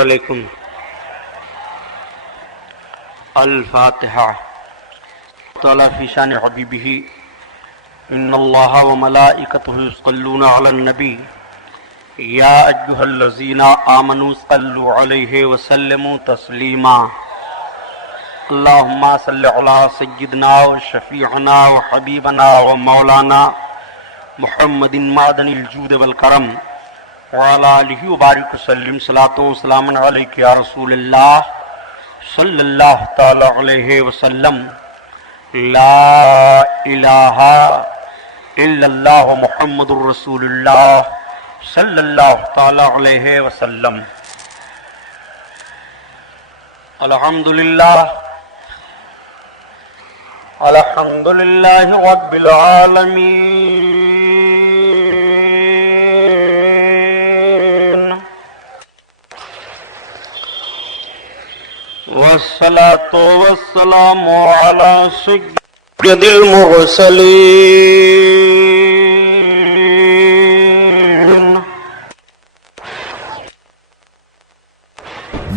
علیکم. الفاتحہ. تعالی فی شان حبیبہ ان اللہ وملائکتہ یصلون علی النبی یا ایھا الذین آمنوا صلوا علیہ وسلموا تسلیما. اللہم صل علی سیدنا وشفیعنا وحبیبنا ومولانا محمد معدن الجود والکرم وعلی آلہ وبارک وسلم. صلاۃ و سلام علیک یا رسول اللہ صلی اللہ تعالی علیہ وسلم. لا الہ الا اللہ محمد الرسول اللہ صلی اللہ تعالی علیہ وسلم. الحمدللہ الحمدللہ رب العالمین. والصلاة والسلام على سيد المرسلين.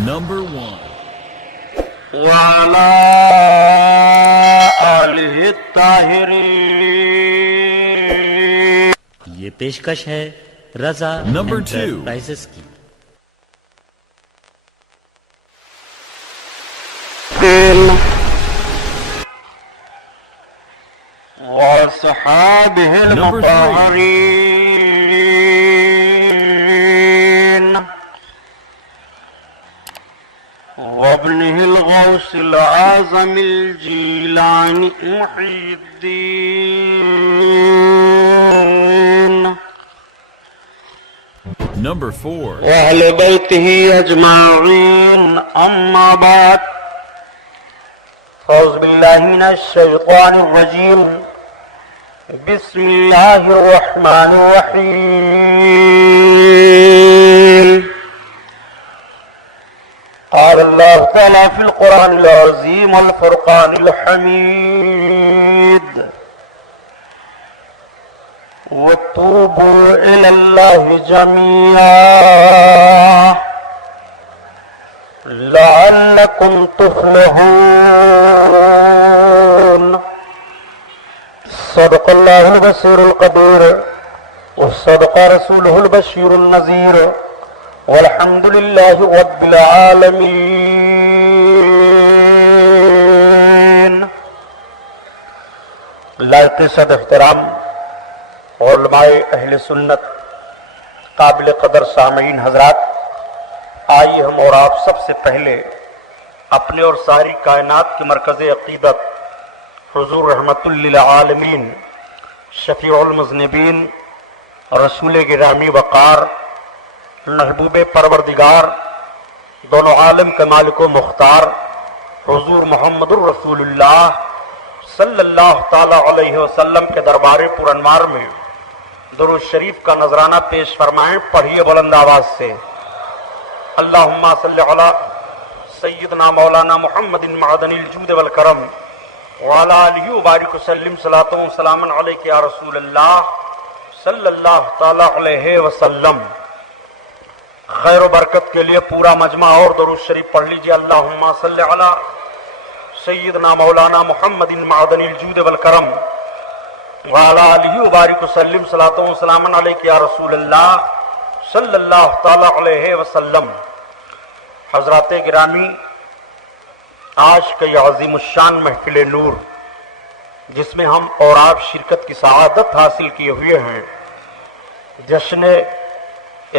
Number 1. وعلى آله الطاهرين. یہ پیشکش ہے رضا Number 2. انٹرپرائزز کی. وصحابه المطهرين وابنه الغوث الأعظم الجيلاني محي الدين Number 4. وأهل بيته أجمعين. أما بعد أعوذ بالله من الشيطان الرجيم. بسم الله الرحمن الرحيم. قال الله تعالى في القرآن العظيم والفرقان الحميد وتوبوا إلى الله جميعا لعلكم تفلحون. صدق الله البصير القدير وصدق رسوله البشير النذير والحمد لله رب العالمين. لائق صد احترام علماء اہل سنت، قابل قدر سامعین حضرات، آئیے ہم اور آپ سب سے پہلے اپنے اور ساری کائنات کے مرکز عقیدت حضور رحمت للعالمین، شفیع المذنبین، رسول گرامی وقار، محبوب پروردگار، دونوں عالم کے مالک و مختار حضور محمد الرسول اللہ صلی اللہ تعالی علیہ وسلم کے دربار پر انوار میں درود شریف کا نذرانہ پیش فرمائیں. پڑھیے بلند آواز سے. اللہم صلی علی سیدنا مولانا محمد معدن الجود والکرم وعلی آلہ وبارک وسلم. صلاۃ و سلام علیک یا رسول اللہ صلی اللہ تعالی علیہ وسلم. خیر و برکت کے لیے پورا مجمع اور درود شریف پڑھ لیجیے. اللہم صلی علی سیدنا مولانا محمد معدن الجود والکرم وعلی آلہ وبارک وسلم. صلاۃ و سلام علیک یا رسول اللہ صلی اللہ تعالی علیہ وسلم. حضرات گرامی، آج کا یہ عظیم الشان محفل نور جس میں ہم اور آپ شرکت کی سعادت حاصل کیے ہوئے ہیں، جشن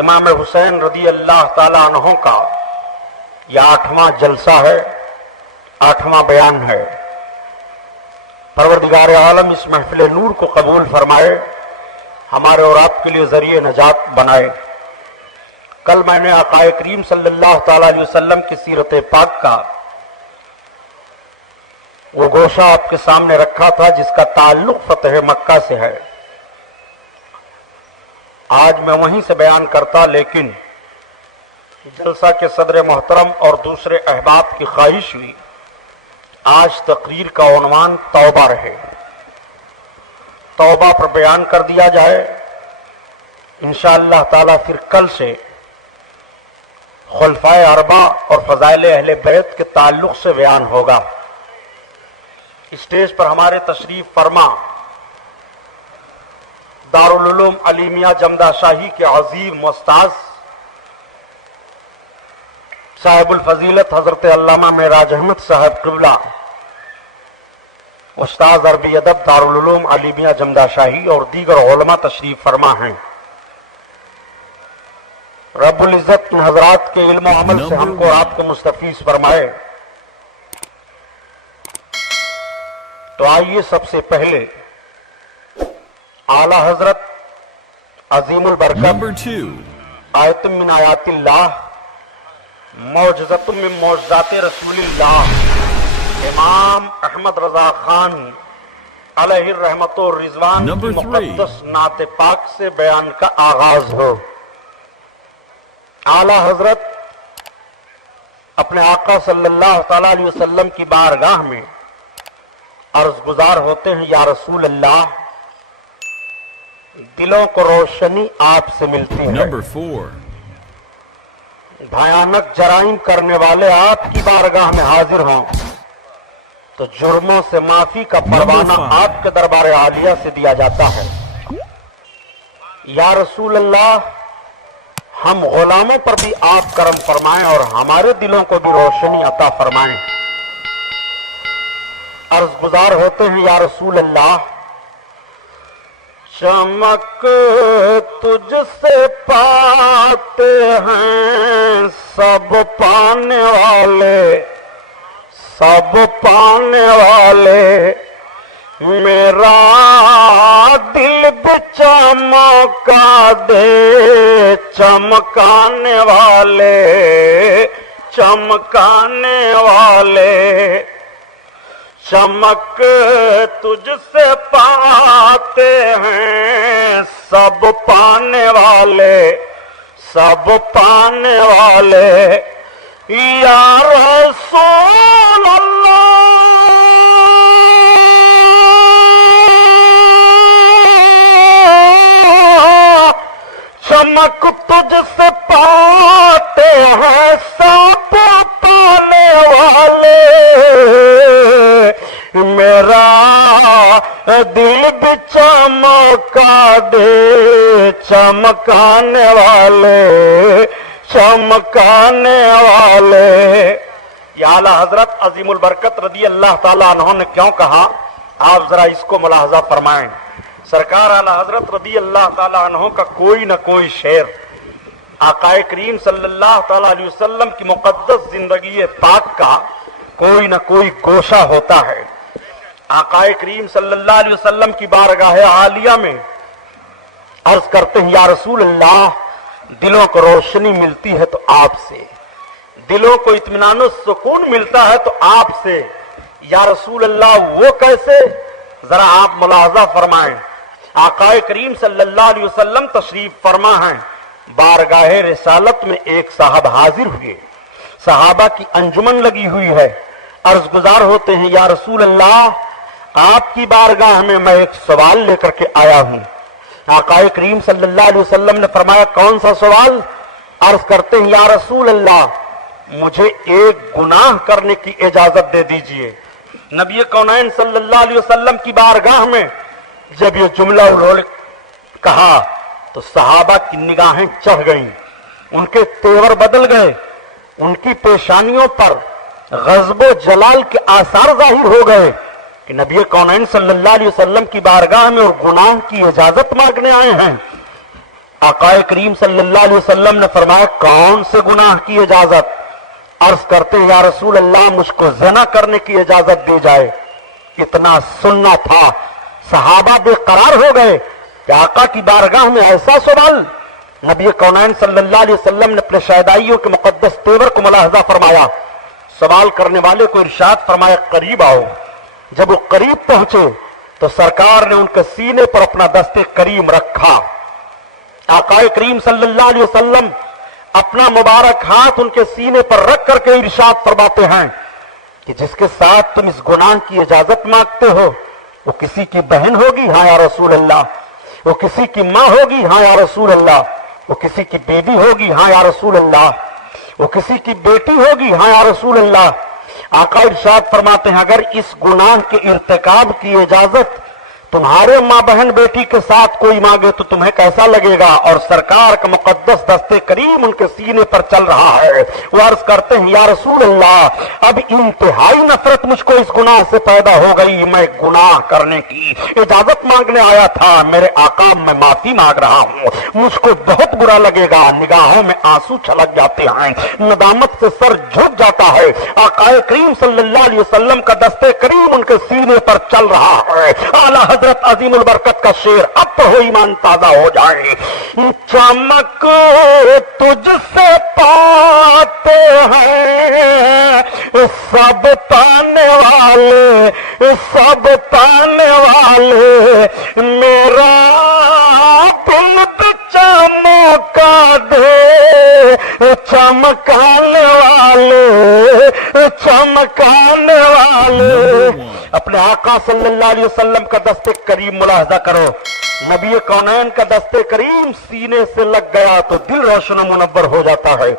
امام حسین رضی اللہ تعالی عنہ کا یہ 8واں جلسہ ہے، 8واں بیان ہے. پروردگار عالم اس محفل نور کو قبول فرمائے، ہمارے اور آپ کے لیے ذریعہ نجات بنائے. کل میں نے آقا کریم صلی اللہ تعالی علیہ وسلم کی سیرت پاک کا وہ گوشہ آپ کے سامنے رکھا تھا جس کا تعلق فتح مکہ سے ہے. آج میں وہیں سے بیان کرتا، لیکن جلسہ کے صدر محترم اور دوسرے احباب کی خواہش ہوئی آج تقریر کا عنوان توبہ رہے. توبہ پر بیان کر دیا جائے. انشاءاللہ تعالی پھر کل سے خلفائے اربعہ اور فضائل اہل بیت کے تعلق سے بیان ہوگا۔ اسٹیج پر ہمارے تشریف فرما دارالعلوم علیمیہ جمدہ شاہی کے عظیم استاذ صاحب الفضیلت حضرت علامہ معراج احمد صاحب قبلہ، استاذ عربی ادب دارالعلوم علیمیہ جمدہ شاہی اور دیگر علماء تشریف فرما ہیں۔ رب العزت ان حضرات کے علم و عمل سے ہم کو آپ کو مستفیض فرمائے۔ تو آئیے سب سے پہلے اعلی حضرت عظیم البرکت آیت من آیات اللہ معجزۃ من معجزات رسول اللہ امام احمد رضا خان علیہ الرحمت و رضوان کی مقدس نعت پاک سے بیان کا آغاز ہو۔ اعلی حضرت اپنے آقا صلی اللہ تعالی علیہ وسلم کی بارگاہ میں عرض گزار ہوتے ہیں، یا رسول اللہ، دلوں کو روشنی آپ سے ملتی ہے، بھیانک جرائم کرنے والے آپ کی بارگاہ میں حاضر ہوں تو جرموں سے معافی کا پروانہ آپ کے دربار عالیہ سے دیا جاتا ہے۔ یا رسول اللہ، ہم غلاموں پر بھی آپ کرم فرمائیں اور ہمارے دلوں کو بھی روشنی عطا فرمائیں۔ عرض گزار ہوتے ہیں، یا رسول اللہ، چمک تجھ سے پاتے ہیں سب پانے والے، سب پانے والے، میرا دل بھی چمکا دے چمکانے والے، چمکانے والے، چمک تجھ سے پاتے ہیں سب پانے والے، سب پانے والے، یا رسول اللہ، چمک تجھ سے پاتے ہیں سب پانے والے، میرا دل بھی چمکا دے چمکانے والے، چمکانے والے۔ یہ اعلی حضرت عظیم البرکت رضی اللہ تعالیٰ عنہ نے کیوں کہا، آپ ذرا اس کو ملاحظہ فرمائیں۔ سرکار اعلی حضرت رضی اللہ تعالیٰ عنہ کا کوئی نہ کوئی شعر آقا کریم صلی اللہ تعالیٰ علیہ وسلم کی مقدس زندگی پاک کا کوئی نہ کوئی گوشہ ہوتا ہے۔ آقا کریم صلی اللہ علیہ وسلم کی بارگاہ عالیہ میں عرض کرتے ہیں، یا رسول اللہ، دلوں کو روشنی ملتی ہے تو آپ سے، دلوں کو اطمینان و سکون ملتا ہے تو آپ سے، یا رسول اللہ وہ کیسے، ذرا آپ ملاحظہ فرمائیں۔ آقا کریم صلی اللہ علیہ وسلم تشریف فرما ہیں، بارگاہ رسالت میں ایک صاحب حاضر ہوئے، صحابہ کی انجمن لگی ہوئی ہے، عرض گزار ہوتے ہیں، یا رسول اللہ، آپ کی بارگاہ میں میں ایک سوال لے کر کے آیا ہوں۔ آقا کریم صلی اللہ علیہ وسلم نے فرمایا، کون سا سوال؟ عرض کرتے ہیں، یا رسول اللہ، مجھے ایک گناہ کرنے کی اجازت دے دیجئے۔ نبی کونین صلی اللہ علیہ وسلم کی بارگاہ میں جب یہ جملہ انہوں نے کہا تو صحابہ کی نگاہیں چڑھ گئیں، ان کے تیور بدل گئے، ان کی پیشانیوں پر غضب و جلال کے آثار ظاہر ہو گئے کہ نبی کونین صلی اللہ علیہ وسلم کی بارگاہ میں اور گناہ کی اجازت مانگنے آئے ہیں۔ آقا کریم صلی اللہ علیہ وسلم نے فرمایا، کون سے گناہ کی اجازت؟ عرض کرتے ہیں، یا رسول اللہ، مجھ کو زنا کرنے کی اجازت دی جائے۔ اتنا سننا تھا، صحابہ بے قرار ہو گئے کہ آقا کی بارگاہ میں ایسا سوال۔ نبی کونین صلی اللہ علیہ وسلم نے اپنے شہدائیوں کے مقدس تیور کو ملاحظہ فرمایا، سوال کرنے والے کو ارشاد فرمایا، قریب آؤ۔ جب وہ قریب پہنچے تو سرکار نے ان کے سینے پر اپنا دست کریم رکھا۔ آقا کریم صلی اللہ علیہ وسلم اپنا مبارک ہاتھ ان کے سینے پر رکھ کر کے ارشاد فرماتے ہیں کہ جس کے ساتھ تم اس گناہ کی اجازت مانگتے ہو وہ کسی کی بہن ہوگی؟ ہاں یا رسول اللہ۔ وہ کسی کی ماں ہوگی؟ ہاں یا رسول اللہ۔ وہ کسی کی بیوی ہوگی؟ ہاں یا رسول اللہ۔ वो किसी की बेटी होगी? हाँ या रसूल अल्लाह। आका इरशाद फरमाते हैं अगर इस गुनाह के इर्तिकाब की इजाजत तुम्हारे माँ बहन बेटी के साथ कोई मांगे तो तुम्हें कैसा लगेगा? और सरकार का मुकद्दस दस्ते करीम उनके सीने पर चल रहा है। वो अर्ज करते हैं या रसूल अल्लाह अब इंतहाई नफरत मुझको इस गुनाह से पैदा हो गई, मैं गुनाह करने की इजाजत मांगने आया था, मेरे आका मैं माफी मांग रहा हूँ, मुझको बहुत बुरा लगेगा। निगाहों में आंसू छलक जाते हैं, नदामत से सर झुक जाता है। आकाए करीम सल्लल्लाहु अलैहि वसल्लम का दस्ते करीम उनके सीने पर चल रहा है। आला हजरत अजीमुल बरकत का शेर अब तो हो ईमान ताजा हो जाए। चमक तुझसे पाते हैं सब पाने वाले मेरा दिल चमका दे, चमकाने वाले अपने आका सल्लल्लाहु अलैहि वसल्लम का दस्ते करीम मुलाहजा करो। नबी कौनैन का दस्ते करीम सीने से लग गया तो दिल रोशन मुनव्वर हो जाता है।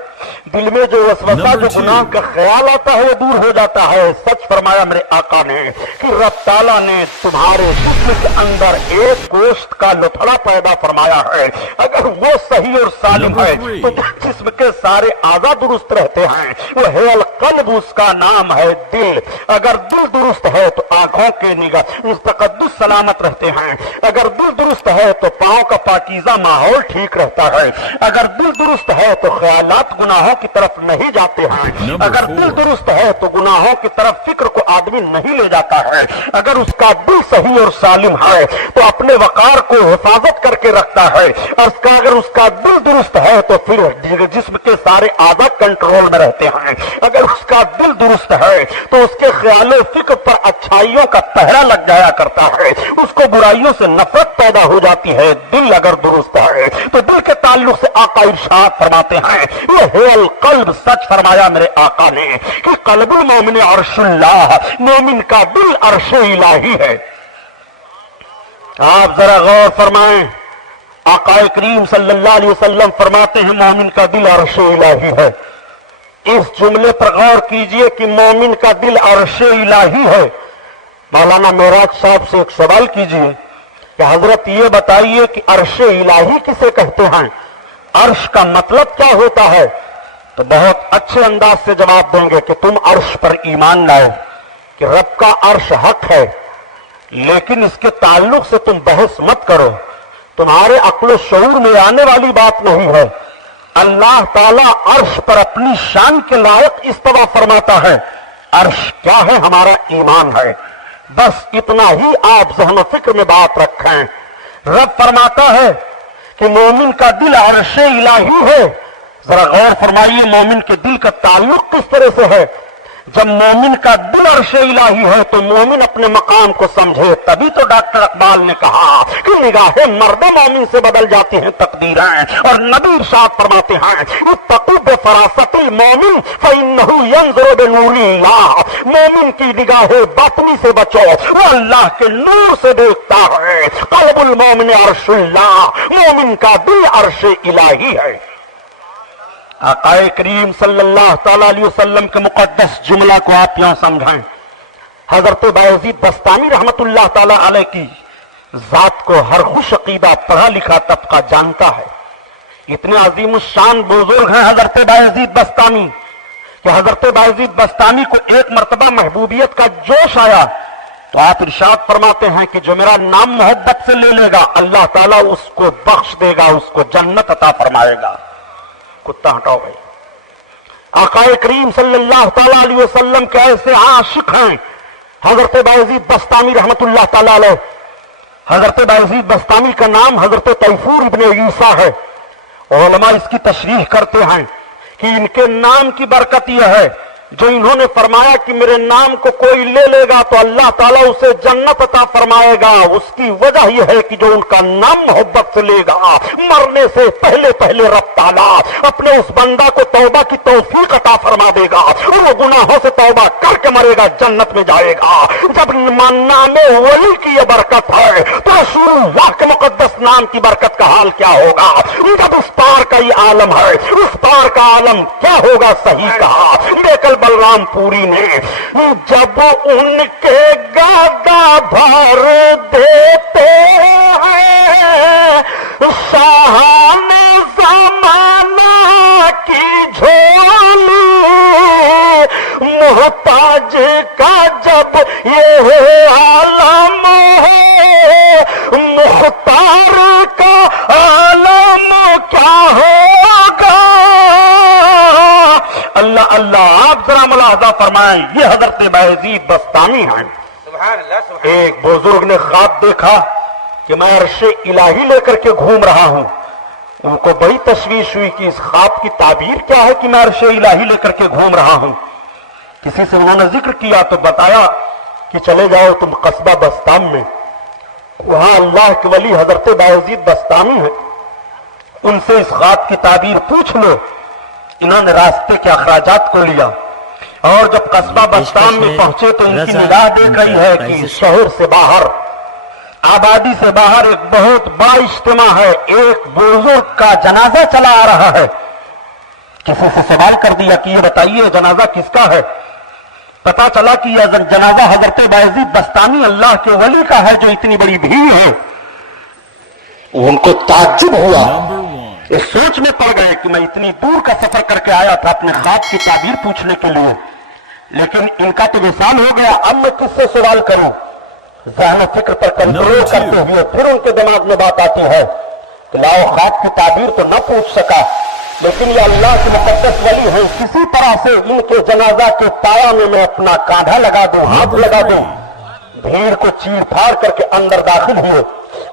दिल में जो वसवसा जो गुनाह का ख्याल आता है वो दूर हो जाता है। सच फरमाया मेरे आका ने कि रब ताला ने तुम्हारे जिस्म के अंदर एक गोश्त का लुथड़ा पैदा फरमाया है, अगर वो सही और सालिम है तो जिस्म के सारे आज़ा दुरुस्त रहते हैं। वो है अल कल्ब, उसका नाम है दिल। अगर दिल दुरुस्त है तो आंखों के निगाह तकद्दुस सलामत रहते हैं। अगर दिल दुरुस्त है तो पांव का पाकीज़ा माहौल ठीक रहता है। अगर दिल दुरुस्त है तो ख्यालात गुनाहों की तरफ नहीं जाते हैं। अगर दिल दुरुस्त है तो गुनाहों की तरफ फिक्र को आदमी नहीं ले जाता है। अगर उसका दिल सही और सालिम है तो अपने वकार को हिफाजत करके रखता है। और अगर उसका दिल दुरुस्त है तो फिर जिस्म के सारे आज़ा कंट्रोल में रहते हैं। अगर उसका दिल दुरुस्त है तो उसके ख्याल फिक्र पर अच्छाइयों का पहरा लग जाया करता है, उसको बुराइयों से नफरत पैदा हो जाती है। दिल अगर दुरुस्त है तो दिल के ताल्लुक से आका इरशाद फरमाते हैं ये है अल कल्ब। सच फरमाया मेरे आका ने कि कल्बुल मोमिन अर्शुल्लाह, मोमिन का दिल अर्शे इलाही है। आप जरा गौर फरमाएं, आका करीम सल्लल्लाहु अलैहि वसल्लम फरमाते हैं मोमिन का दिल अर्शे इलाही है। इस जुमले पर गौर कीजिए कि मोमिन का दिल अर्शे इलाही है। मौलाना मेराज साहब से एक सवाल कीजिए कि हजरत ये बताइए कि अर्शे इलाही किसे कहते हैं, अर्श का मतलब क्या होता है? तो बहुत अच्छे अंदाज से जवाब देंगे कि तुम अर्श पर ईमान लाओ कि रब का अर्श हक है, लेकिन इसके ताल्लुक से तुम बहस मत करो, तुम्हारे अक्ल शऊर में आने वाली बात नहीं है। अल्लाह ताला अर्श पर अपनी शान के लायक इस्तवा फरमाता है। अर्श क्या है? हमारा ईमान है। बस इतना ही आप ज़हन फिक्र में बात रखें। रब फरमाता है कि मोमिन का दिल अर्शे इलाही है। जरा गौर फरमाइए मोमिन के दिल का ताल्लुक किस तरह से है। जब मोमिन का दिल अर्शे इलाही है तो मोमिन अपने मकाम को समझे। तभी तो डॉक्टर अकबाल ने कहा कि निगाहें मर्द मोमिन से बदल जाती हैं तकदीरें। और नबी इरशाद फरमाते हैं इत्तक़ू बिफ़रासतिल मोमिन फ़इन्नहु यंज़ुरु बिनूरिल्लाह, मोमिन की निगाहें बातनी से बचो, वो अल्लाह के नूर से देखता है। क़ल्बुल मोमिन अर्शुल्लाह, मोमिन का दिल अर्शे इलाही है। आकाए करीम सल्लल्लाहु तआला अलैहि वसल्लम के मुक़द्दस जुमला को आप यहां समझाएं। हजरत बायज़ीद बस्तामी रहमतुल्लाह तआला अलैह की जात को हर खुश अकीदा पढ़ा लिखा तबका जानता है। इतने अजीम शान बुजुर्ग हैं हजरत बायज़ीद बस्तामी कि हजरत बायज़ीद बस्तामी को एक मर्तबा महबूबियत का जोश आया तो आप इरशाद फरमाते हैं कि जो मेरा नाम मोहब्बत से ले लेगा अल्लाह ताला उसको बख्श देगा, उसको जन्नत अता फरमाएगा। कुत्ता हटाओ भाई। आकाए करीम सल्लल्लाहु तआला अलैहि वसल्लम के ऐसे आशिक हैं हजरत बायज़ीद बस्तामी रहमतुल्लाह तआला अलैह। हजरत बायज़ीद बस्तामी का नाम हजरत तैफूर इब्ने ईसा है। उलमा इसकी तशरीह करते हैं कि इनके नाम की बरकत यह है جو انہوں نے فرمایا کہ میرے نام کو کوئی لے لے گا تو اللہ تعالیٰ اسے جنت عطا فرمائے گا، اس کی وجہ یہ ہے کہ جو ان کا نام محبت سے لے گا، مرنے سے پہلے پہلے رب تعالیٰ اپنے اس بندہ کو توبہ کی توفیق عطا فرما دے گا، اور وہ گناہوں سے توبہ کر کے مرے گا، جنت میں جائے گا۔ جب نام ولی کی یہ برکت ہے تو رسول اللہ کے مقدس نام کی برکت کا حال کیا ہوگا؟ جب اس پار کا یہ عالم ہے، اس پار کا عالم کیا ہوگا؟ صحیح کہا بیکل بلرام پوری نے، جب ان کے گادا بھر دیتے ہیں شاہان زمانہ کی جھولی، محتاج کا جب یہ عالم ہے، مختار کا عالم کیا ہوگا؟ اللہ اللہ، آپ ذرا ملاحظہ فرمائیں، یہ حضرت بایزید بستامی ہیں۔ سبحان اللہ سبحان ایک بزرگ نے خواب دیکھا کہ میں عرش الہی لے کر کے گھوم رہا ہوں، ان کو بڑی تشویش ہوئی کہ اس خواب کی تعبیر کیا ہے کہ میں عرش الہی لے کر کے گھوم رہا ہوں۔ کسی سے انہوں نے ذکر کیا تو بتایا کہ چلے جاؤ تم قصبہ بستام میں، وہاں اللہ کے ولی حضرت بایزید بستامی ہیں، ان سے اس خواب کی تعبیر پوچھ لو۔ انہوں نے راستے کے اخراجات کو لیا اور جب قصبہ بستام میں پہنچے تو ان کی نگاہ دیکھ رہی ہے کہ شہر سے باہر، آبادی سے باہر ایک بہت بڑا اجتماع ہے، ایک بزرگ کا جنازہ چلا آ رہا ہے۔ کسی سے سوال کر دیا کہ یہ بتائیے جنازہ کس کا ہے؟ پتا چلا کہ یہ جنازہ حضرت بایزید بستامی اللہ کے ولی کا ہے، جو اتنی بڑی بھیڑ ہے۔ ان کو تعجب ہوا، یہ سوچ میں پڑ گئے کہ میں اتنی دور کا سفر کر کے آیا تھا اپنے خواب کی تعبیر پوچھنے کے لیے، لیکن ان کا تو وصال ہو گیا، اب میں کس سے سوال کروں؟ ذہن و فکر پر کنٹرول کرتے ہوئے پھر ان کے دماغ میں بات آتی ہے کہ لاؤ خواب کی تعبیر تو نہ پوچھ سکا، لیکن یہ اللہ کے مقدس ولی ہیں، کسی طرح سے ان کے جنازہ کے پایا میں اپنا کاندھا لگا دوں، ہاتھ لگا دوں۔ بھیڑ کو چیر پھاڑ کر کے اندر داخل ہوئے،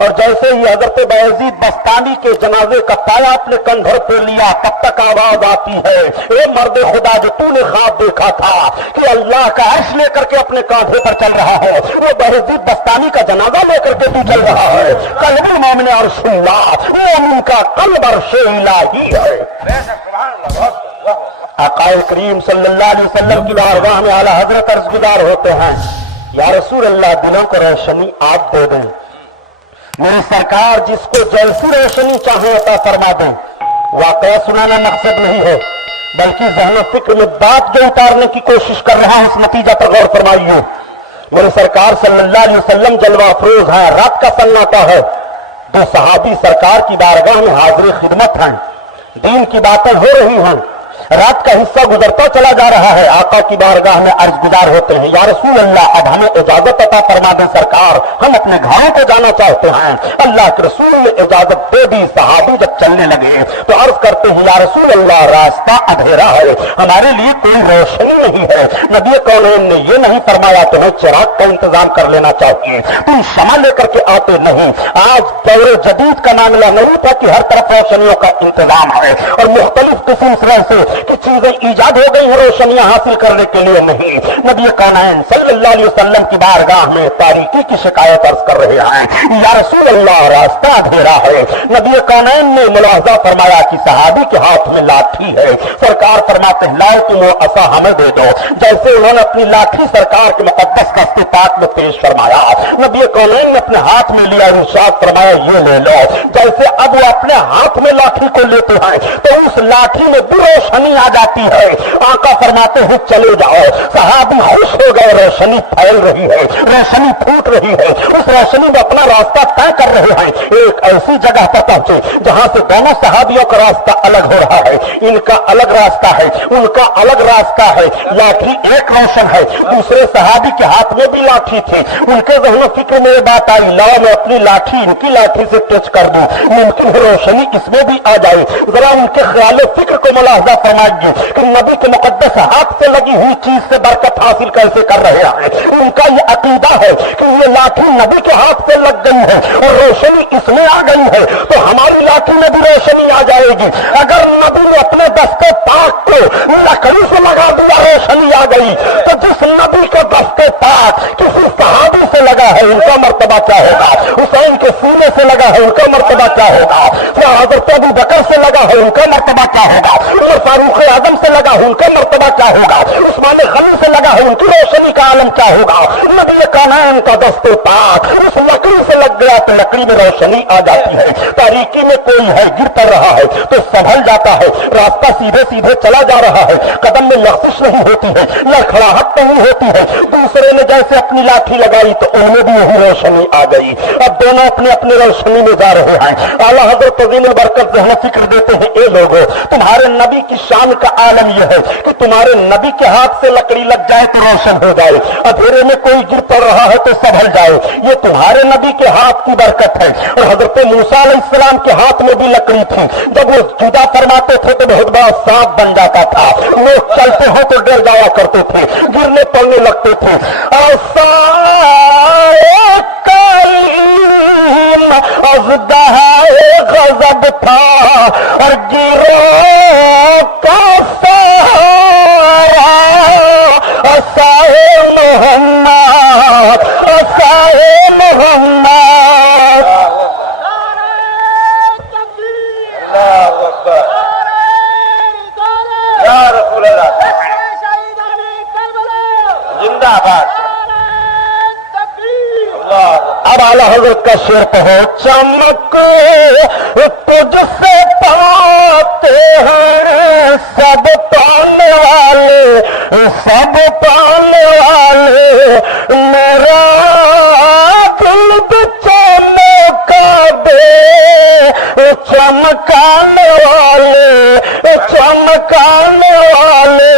اور جیسے ہی حضرت بایزید بستانی کے جنازے کا پایا اپنے کندھر پہ لیا، تب تک آواز آتی ہے، اے مرد خدا جو تو نے خواب دیکھا تھا کہ اللہ کا عرش لے کر کے اپنے کاندھے پر چل رہا ہے، وہ بایزید بستانی کا جنازہ لے کر کے تو چل رہا ہے۔ قلب مومن عرش اللہ، مومن کا قلب عرش الہی ہے۔ آقا کریم صلی اللہ علیہ وسلم کی بارگاہ میں اعلیٰ حضرت عرض گزار ہوتے ہیں، یا رسول اللہ دلوں کو روشنی آپ دے دیں، میری سرکار جس کو جیسی روشنی چاہے عطا فرما دیں۔ واقعہ سنانا مقصد نہیں ہے، بلکہ ذہن و فکر میں بات جو اتارنے کی کوشش کر رہا ہوں، اس نتیجہ پر غور فرمائیے۔ میرے سرکار صلی اللہ علیہ وسلم جلوہ افروز ہیں، رات کا سناٹا ہے، دو صحابی سرکار کی بارگاہ میں حاضر خدمت ہیں، دین کی باتیں ہو رہی ہیں، رات کا حصہ گزرتا چلا جا رہا ہے، آقا کی بارگاہ میں عرض گزار ہوتے ہیں، یا رسول اللہ اب ہمیں اجازت عطا فرما دیں سرکار، ہم اپنے گھروں کو جانا چاہتے ہیں۔ اللہ کے رسول نے اجازت دے دی۔ صحابی جب چلنے لگے تو عرض کرتے ہیں، یا رسول اللہ راستہ اندھیرا ہے، ہمارے لیے کوئی روشنی نہیں ہے۔ نبی کونین نے یہ نہیں فرمایا تمہیں چراغ کا انتظام کر لینا چاہیے، تم شمع لے کر کے آتے نہیں۔ آج دور جدید کا معاملہ نہیں تھا کہ ہر طرف روشنیوں کا انتظام ہے اور مختلف قسم سے کہ چیزیں ایجاد ہو گئی ہیں روشنیاں حاصل کرنے کے لیے نہیں۔ نبی کونین صلی اللہ علیہ وسلم کی بارگاہ میں تاریکی کی شکایت عرض کر رہے ہیں، یا رسول اللہ راستہ اندھیرا ہے۔ نبی کونین نے ملاحظہ فرمایا کہ صحابی کے ہاتھ میں لاٹھی ہے، سرکار فرماتے ہیں لاؤ تم وہ عصا ہمیں دے دو۔ جیسے انہوں نے اپنی لاٹھی سرکار کے مقدس دست پاک میں پیش فرمایا، نبی کونین نے اپنے ہاتھ میں لیا، ارشاد فرمایا یہ لے لو۔ جیسے اب وہ اپنے ہاتھ میں لاٹھی کو لیتے ہیں تو اس لاٹھی میں بھی روشنی آ جاتی ہے۔ آقا فرماتے ہیں چلے جاؤ۔ صحابی خوش ہو گئے، روشنی پھیل رہی ہے، روشنی پھوٹ رہی ہے، اس روشنی میں اپنا راستہ طے کر رہے ہیں۔ ایک ایسی جگہ پر پہنچے جہاں سے دونوں صحابیوں کا راستہ الگ ہو رہا ہے، ان کا الگ راستہ ہے، ان کا الگ راستہ ہے۔ لاٹھی ایک روشن ہے، دوسرے صحابی کے ہاتھ میں بھی لاٹھی تھی۔ ان کے ذہن و فکر میں یہ بات آئی، لاؤ میں اپنی لاٹھی ان کی لاٹھی سے ٹچ کر دوں، ممکن ہے روشنی اس میں بھی آ جائے۔ ذرا ان کے خیال و فکر کو ملاحظہ فرمائیے کہ نبی کے مقدس ہاتھ سے لگی ہوئی چیز سے برکت حاصل کیسے کر رہے ہیں۔ ان کا یہ عقیدہ ہے کہ یہ لاٹھی نبی کے ہاتھ سے لگ گئی ہے اور روشنی اس میں آ گئی ہے تو ہماری لاٹھی میں بھی روشنی آ جائے گی۔ اگر نبی نے اپنے دستے پاک کو لکڑی سے لگا دیا روشنی उनका मर्तबा क्या होगा, हुसैन के सीने से लगा है उनका मर्तबा क्या होगा, हजरत अबू बकर से लगा है उनका मर्तबा क्या होगा, उमर फारूक आजम से लगा है उनका मर्तबा क्या होगा, उस्मान गनी से लगा है उनकी रोशनी का आलम क्या होगा। नबी कानैन का दस्ते पाक उस लकड़ी से लग गया तो लकड़ी में रोशनी आ जाती है, तारीकी में कोई है गिर पड़ रहा है तो संभल जाता है, रास्ता सीधे सीधे चला जा रहा है, कदम में लख्शिश नहीं होती है, लड़खड़ाहट नहीं होती है। दूसरे ने जैसे अपनी लाठी लगाई तो उनमें भी यही रोशनी आ गई। अब दोनों अपने अपने रोशनी में जा रहे हैं। आला हज़रत अज़ीमुल बरकत जो हमें फिक्र देते हैं, ए लोगों तुम्हारे नबी की शान का आलम यह है कि तुम्हारे नबी के हाथ से लकड़ी लग जाए तो रोशन हो जाए, अंधेरे में कोई गिर पड़ रहा है तो संभल जाए, ये तुम्हारे नबी के हाथ की बरकत है। और हजरत मूसा अलैहिस्सलाम के हाथ में भी लकड़ी थी, जब वो जुदा फरमाते थे तो बहुत बड़ा सांप बन जाता था, लोग चलते हो तो डर जाया करते थे, गिरने पड़ने लगते थे। गजब था और गिरो का सहारा असाए मोहम्मद, असाए मोहम्मद। या रसूल अल्लाह जिंदाबाद। अब आला हजरत का शेर कहो, चमक तुझसे पाते हैं सब पाने वाले, सब पाने वाले, मेरा दिल भी चमका दे, चमकाने वाले, चमकाने वाले।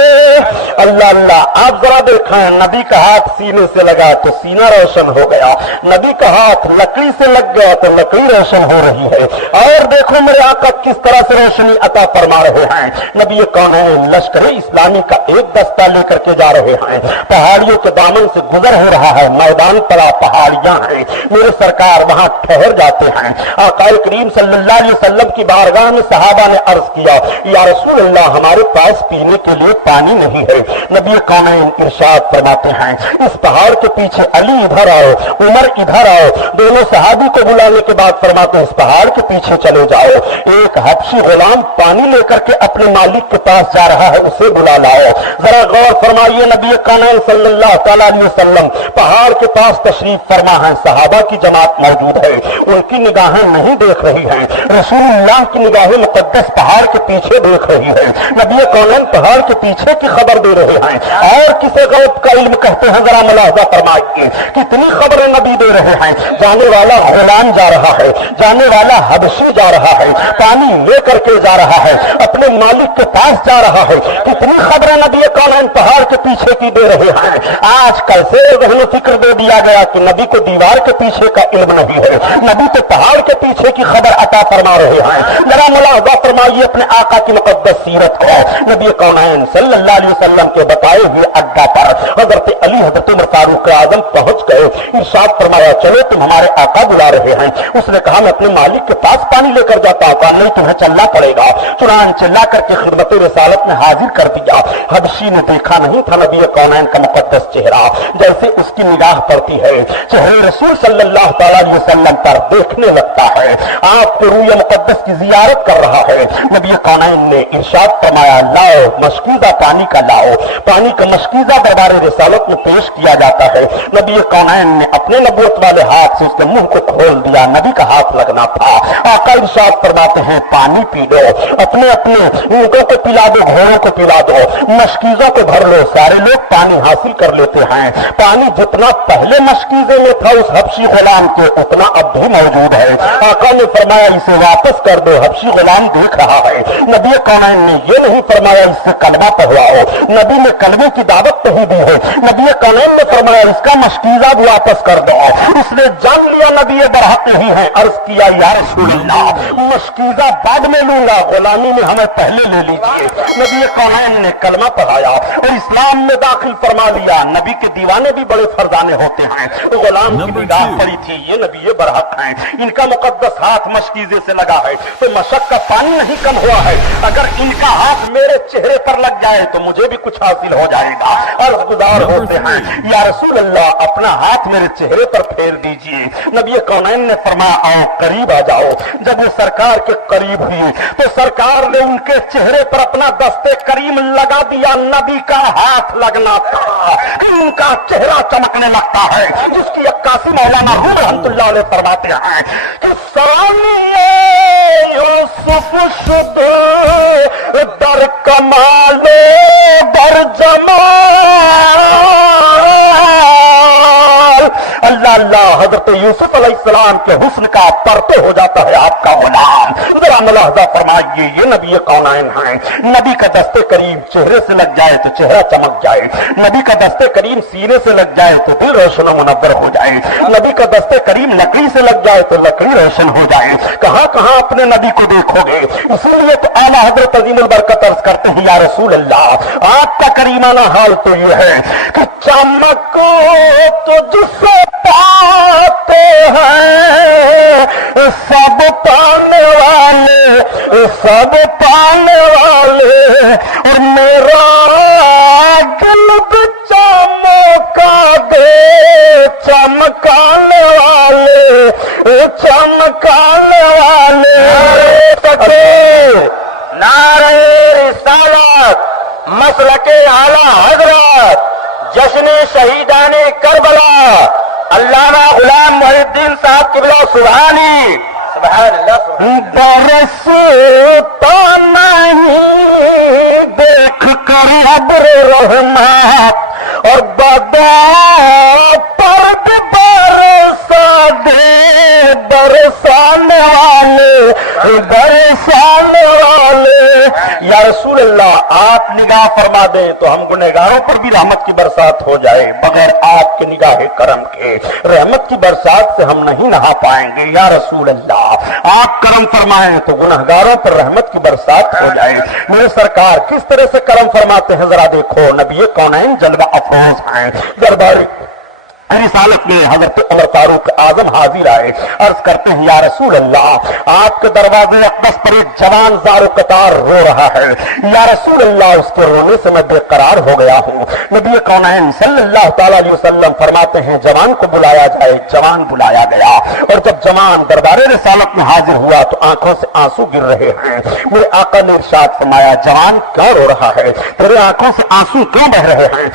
अल्लाह अल्लाह। आप जरा देखें, नबी का हाथ सीने से लगा तो सीना रोशन हो गया, नबी का हाथ लकड़ी से लग गया तो लकड़ी रोशन हो रही है। और देखो मेरे आका किस तरह से रोशनी अता फरमा रहे हैं। नबी कौन है? लश्कर इस्लामी का एक दस्ता लेकर के जा रहे हैं, पहाड़ियों के दामन से गुजर हो रहा है, मैदान पड़ा, पहाड़ियां हैं, मेरे सरकार वहां ठहर जाते हैं। आका करीम सल्लल्लाहु अलैहि वसल्लम की बारगाह में सहाबा ने अर्ज किया, या रसूल अल्लाह हमारे पास पीने के लिए पानी नहीं है। नबी कौन इरशाद फरमाते हैं, इस पहाड़ के पीछे अली इधर आओ, उमर इधर आओ। दोनों सहाबी को बुलाने के बाद फरमाते हैं, इस पहाड़ के पीछे चले जाओ, एक हबशी गुलाम पानी लेकर के अपने मालिक के पास जा रहा है, उसे बुला लाओ। जरा गौर फरमाइए, नबी कानैन सल्लल्लाहु अलैहि वसल्लम पहाड़ के पास तशरीफ फरमा है, सहाबा की जमात मौजूद है, उनकी निगाहें नहीं देख रही हैं, रसूलुल्लाह की निगाहें मुकद्दस पहाड़ के पीछे देख रही है। नबी कानैन पहाड़ के पीछे की खबर दे रहे हैं। और किसे गौब का इल्म कहते हैं, जरा मुलाहजा फरमाइए, कितनी खबरें नबी दे रहे हैं। जाने वाला गुलाम जा रहा है, जाने वाला हबशी जा रहा है, पानी लेकर के जा रहा है, अपने मालिक के पास जा रहा है। कितनी खबरें नबी कानैन पहाड़ के पीछे की दे रहे हैं। आज कल से जहन फिक्र दे दिया गया कि नबी को दीवार के पीछे का इल्म नहीं है, नबी तो पहाड़ के पीछे की खबर अता फरमा रहे हैं। जरा मुलाहजा फरमाइए अपने आका की मुकद्दस सीरत को। नबी कानैन सल्लल्लाहु अलैहि वसल्लम के बताए हुए अड्डा पर हजरत अली, हजरत उमर फारूक आजम पहुंच गए। इरशाद फरमाया, चलो तुम हमारे आका बुला रहे हैं। उसने कहा, मैं अपने मालिक के पास पानी लेकर जाता हूं। नहीं, तुम्हें चलना पड़ेगा। चुनान चिल्ला करके खिदमत रिसालत में हाजिर कर दिया। हबशी ने देखा नहीं था नबी कौनैन का मुकद्दस चेहरा, जैसे उसकी निगाह पड़ती है चेहरे रसूल सल्लल्लाहु अलैहि वसल्लम पर देखने लगता है, आपको रूय मुकद्दस की जियारत कर रहा है। नबी कौनैन ने इरशाद फरमाया, लाओ मशकीज़ा पानी का लाओ। पानी का मशकीज़ा दरबार रिसालत में पेश किया जाता है। नबी कौनैन ने अपने नबूवत वाले हाथ से उसके मुंह को खोल दिया, नबी का हाथ लगना था। आका इरशाद फरमाते हैं, पानी पी लो, अपने अपने ऊंटों को पिला दो, घोड़ों को पिला दो, मशकीज़ों को भर लो। सारे लोग पानी हासिल कर लेते हैं। पानी जितना पहले मशकीज़े में था उस हबशी गुलाम के, उतना अब भी मौजूद है। आका ने फरमाया, इसे वापस कर दो। हबशी गुलाम देख रहा है। नबी कौनैन ने ये नहीं फरमाया इससे कलमा पढ़वाओ, नबी ने कलमे की दावत नहीं दी है। नबी कौनैन ने फरमाया, इसका मशकीज़ा भी वापस कर दो। उसने जान लिया नबी बरहक नहीं है। अर्ज किया, या रसूलल्लाह मशकीज़ा बाद में लूंगा, गुलामी में हमें पहले ले लीजिए। नबी कौनैन ने कलमा पढ़ाया और इस्लाम में दाखिल फरमा लिया। नबी के दीवाने भी बड़े फरजाने होते हैं। तो गुलाम की निगाह पड़ी थी, ये नबी बरहक हैं, इनका मुकद्दस हाथ मशकीज़े से लगा है तो मशक का पानी नहीं कम हुआ है। अगर इनका हाथ मेरे चेहरे पर लग जाए तो मुझे भी कुछ हासिल हो जाएगा। अर्ज़ गुज़ार होते हैं, या रसूल अल्लाह अपना हाथ मेरे मेरे चेहरे पर फेर दीजिए। नबी कौनैन ने फरमाया आओ करीब आ जाओ। जब वो सरकार के करीब हुई तो सरकार ने उनके चेहरे पर अपना दस्ते करीम लगा दिया। नबी का हाथ लगना था कि उनका चेहरा चमकने लगता है, जिसकी अक्कासी मौलाना रूम रहमतुल्लाह अलैह फरमाते हैं कि सानिए यूसुफ शुदो दर कमालो दर जमाल। अल्लाह अल्लाह, हजरत यूसुफ अलैहिस्सलाम के हुस्न का परतो हो जाता है आपका गुलाम। जरा मुलाहजा फरमाइए, ये नबी कौनैन हैं। नबी का दस्ते करीम चेहरे से लग जाए तो चेहरा चमक जाए, नबी का दस्ते करीम सीने से लग जाए तो दिल रोशन मुनव्वर हो जाए, नबी का दस्ते करीम लकड़ी से लग जाए तो लकड़ी रोशन हो जाए। कहां कहां अपने नबी को देखोगे। इसीलिए तो आला हजरत अजीमुल बरकत अर्ज करते हैं या रसूल अल्लाह, आपका करीमाना हाल तो ये है कि चमको तो जिससे पाते हैं सब पाने वाले, सब पाने वाले, और मेरा दिल भी चमका दे चमकाने वाले, चमकाने वाले। नारे रिसालत मसलके आला हजरत जश्न शहीदाने करबला अल्लामा गुलाम मुहिद्दीन साहब किबला सुभानी बरसता नहीं देख कर अब्र रहमत और बदा पर भी बरसा दे बरसाने वाले, बरसाने वाले। या रसूल अल्लाह, आप निगाह फरमा दें तो हम गुनहगारों पर भी रहमत की बरसात हो जाए। बगैर आपके निगाह करम के रहमत की बरसात से हम नहीं नहा पाएंगे। या रसूल अल्लाह, आप करम फरमाएं तो गुनहगारों पर रहमत की बरसात हो जाए। मेरे सरकार किस तरह से करम फरमाते हैं जरा देखो। नबी कौनैन जलवा अफरोज हैं। दरबारी रिसालत में हजरत उमर फारूक आजम हाजिर आए, अर्ज करते हैं या रसूल अल्लाह, आपके दरवाजे अक़दस पर एक जवान ज़ारो कतार रो रहा है। या रसूल अल्लाह, उसके रोने से मैं बेकरार हो गया हूँ। नबी कौनैन सल्लल्लाहु तआला अलैहि वसल्लम फरमाते हैं जवान को बुलाया जाए। जवान बुलाया गया और जब जवान दरबारे रिसालत में हाजिर हुआ तो आंखों से आंसू गिर रहे हैं। मेरे आका ने इरशाद फरमाया जवान क्यों रो रहा है, तेरे आंखों से आंसू क्यों बह रहे हैं।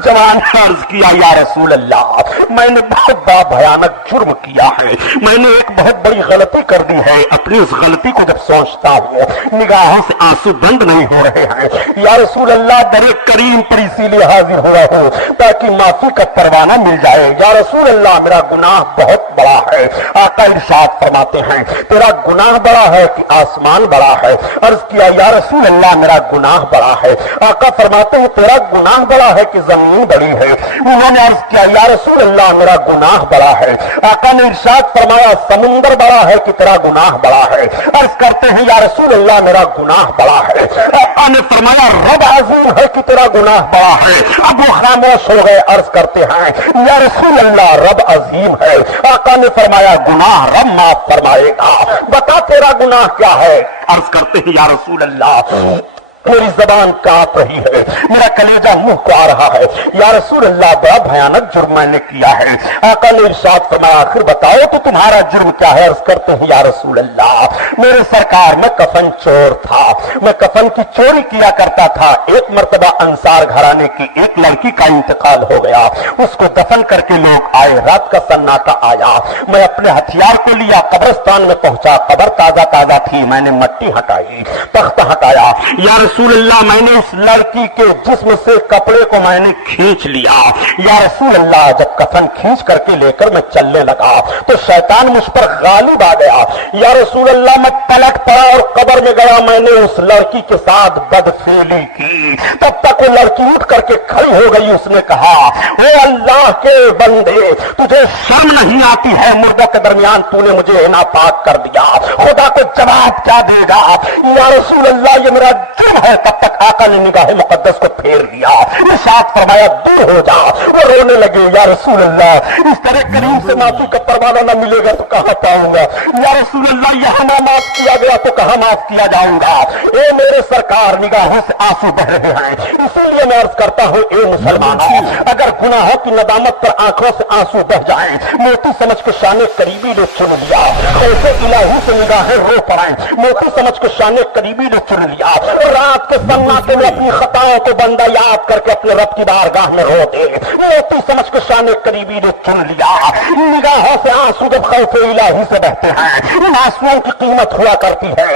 जवान ने अर्ज किया या रसूल अल्लाह, मैंने बहुत बड़ा भयानक जुर्म किया है, मैंने एक बहुत बड़ी गलती कर दी है। अपनी उस गलती को जब सोचता हूँ निगाहों से आंसू बंद नहीं हो रहे हैं। या रसूल अल्लाह, दरे करीम पर इसीलिए हाजिर हुआ हूँ ताकि माफी का परवाना मिल जाए। या रसूल अल्लाह, मेरा गुनाह बहुत बड़ा है। आका इरशाद फरमाते हैं तेरा गुनाह बड़ा है कि आसमान बड़ा है। अर्ज किया या रसूल अल्लाह, मेरा गुनाह बड़ा है। आका फरमाते हैं तेरा गुनाह बड़ा है कि जमीन बड़ी है। उन्होंने अर्ज किया या रसूल अल्लाह, मेरा गुनाह बड़ा है। आका ने इरशाद फरमाया समुंदर बड़ा है कि तेरा गुनाह बड़ा है। अर्ज करते हैं या रसूल अल्लाह, मेरा गुनाह बड़ा है। आका ने फरमाया रब अजीम है कि तेरा गुनाह बड़ा है। अब वो खामोश हो गए। अर्ज करते हैं या रसूल अल्लाह, रब अजीम है। आका ने फरमाया गुनाह रब माफ फरमाएगा, बता तेरा गुनाह क्या है। अर्ज करते हैं या रसूल अल्लाह, मेरी जबान कांप रही है, मेरा कलेजा मुंह को आ रहा है। या रसूल अल्लाह, बड़ा भयानक जुर्म मैंने किया है। आका ने इरशाद फरमाया आखिर बताओ तो तुम्हारा जुर्म क्या है। अर्ज करते हैं या रसूल अल्लाह, मेरे सरकार मैं कफन चोर था, मैं कफन की चोरी किया करता था। एक मर्तबा अंसार घराने की एक लड़की का इंतकाल हो गया, उसको दफन करके लोग आए, रात का सन्नाटा आया, मैं अपने हथियार को लिया, कब्रिस्तान में पहुंचा, कब्र ताजा ताजा थी, मैंने मट्टी हटाई, तख्त हटाया। या रसूल अल्लाह, मैंने इस लड़की के जिस्म से कपड़े को मैंने खींच लिया। या रसूल अल्लाह, जब कफन खींच करके लेकर मैं चलने लगा तो शैतान मुझ पर गालिब आ गया। या रसूल अल्लाह, मैं पलट पड़ा और कब्र में गया, मैंने उस लड़की के साथ बदफेली की। तब तक वो लड़की उठ करके खड़ी हो गई। उसने कहा वो अल्लाह के बंदे, तुझे शर्म नहीं आती है, मुर्दों के दरमियान तूने मुझे नापाक कर दिया, खुदा को जवाब क्या देगा। या रसूल अल्लाह, ये मेरा जुर्म है तब तक आका ने निगाह मुकद्दस को फेर लिया, इरशाद फरमाया दूर हो जा। वो रोने लगे, या रसूल अल्लाह, इस तरह करीम से माफी का परवाना न मिलेगा तो कहाँ पाऊंगा, या रसूल अल्लाह यहाँ ना माफ किया गया तो कहाँ माफ किया जाऊंगा। ए मेरे सरकार, निगाहों से आंसू बह रहे हैं, इसीलिए मैं अर्ज करता हूँ, ए मुसलमानों, अगर गुनाहों की नदामत पर आंखों से आंसू बह जाएं, मोती समझ के शाने करीबी ने चुन लिया, ऐसे इलाही से निगाहें रो पड़े, मोती समझ के शाने करीबी ने चुन लिया, रात के सन्नाटे में अपनी खताओं को बंदा याद करके अपने रब की बारगाह में रो दे, मोती समझ के शाने करीबी ने चुन लिया। निगाहों से आंसू जब खौफ इलाही से बहते हैं, इन आंसुओं की कीमत हुआ करती है।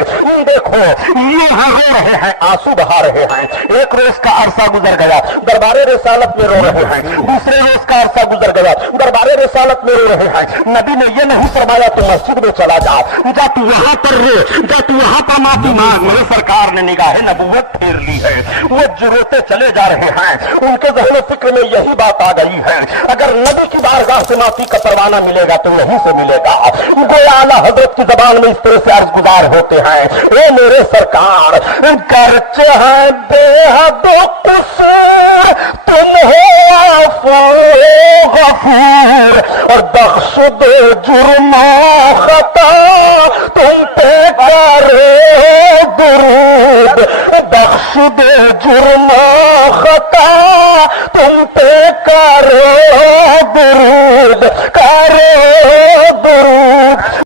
देखो ये रो रहे हैं, आंसू बहा रहे हैं, एक रोज का अरसा गुजर गया, दरबारे रिसालत में रो रहे हैं, दूसरे रोज का अरसा गुजर गया, दरबारे रिसालत में रो रहे हैं। नबी ने ये नहीं फरमाया तू मस्जिद में चला जा तू वहां पर रो, जा तू वहां पर माफी मांग। मेरे सरकार ने निगाह नबूवत फेर ली है, वो जो रोते चले जा रहे हैं, उनके ज़हन फिक्र में यही बात आ गई है, अगर नबी की बारगाह से माफी का परवाना मिलेगा तो यहीं से मिलेगा। गोया आला हजरत की जबान में इस तरह से अर्ज गुजार होते हैं, ए मेरे सरकार, गर्चे है बेहद कुसूर, तुम हो आफू गफूर, और बख्श दो जुर्मा खता, तुम पे करे दुरूद, बख्श दो जुर्मा खता, तुम पे करो दुरूद, करो दुरूद।